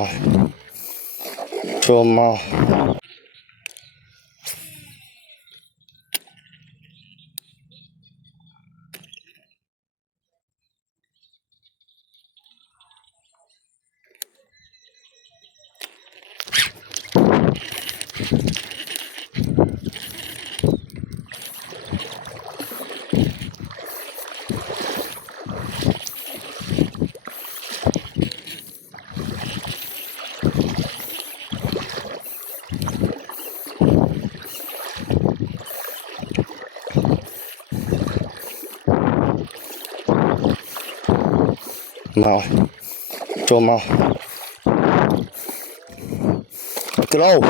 Nào chôm mau. Nào chôm mau. Cái lâu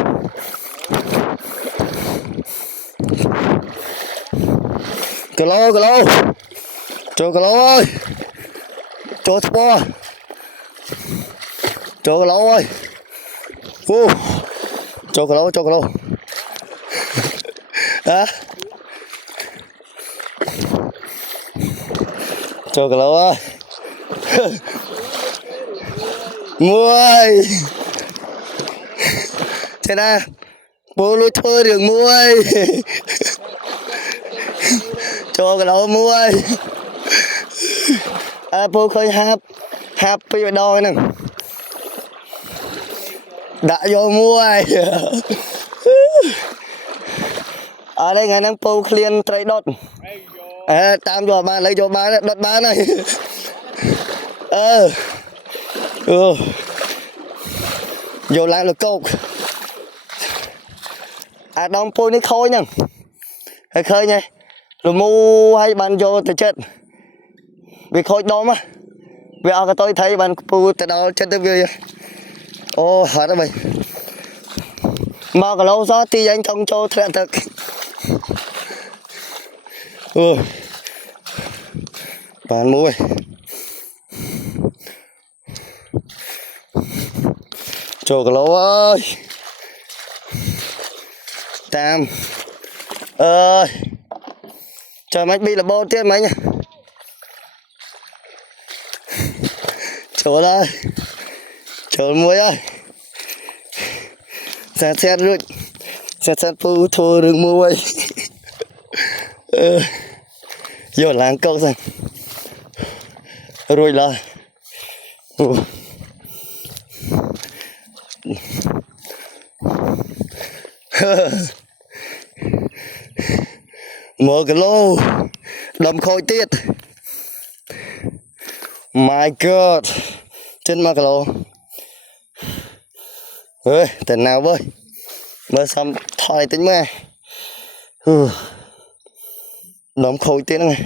cái lâu cho cái lâu ơi, cho spo cho cái lâu ơi, cho cái lâu hả, cho cái lâu ơi. Muôi thế nào bố lôi thôi được muôi. Cho cái lâu muôi à bố khơi hạp bây đôi nè đã vô muôi. Ở đây ngày năng bố liền trái đốt tam vô ba lấy vô ba đốt ba này. Vô lại là cột à đông pôi nó khôi nha hay khơi nha rồi mua hay bạn vô từ chết vì khôi đom á vì cái tôi thấy bạn pu từ đó chết tới bây ô hết rồi mày mà cái lâu gió thì anh trong cho thẹn thực bạn mua cho cái lâu ơi tam ơi trời mấy bi là bao tiền mấy nhá chỗ đây chỗ muối ơi xe rồi xe pu thua được muối. Vô làng câu rằng rồi là một cái lô đầm khôi tiết my god trên mà cái lô ơi tên nào với mới xong thôi tính mẹ đầm khôi tiết này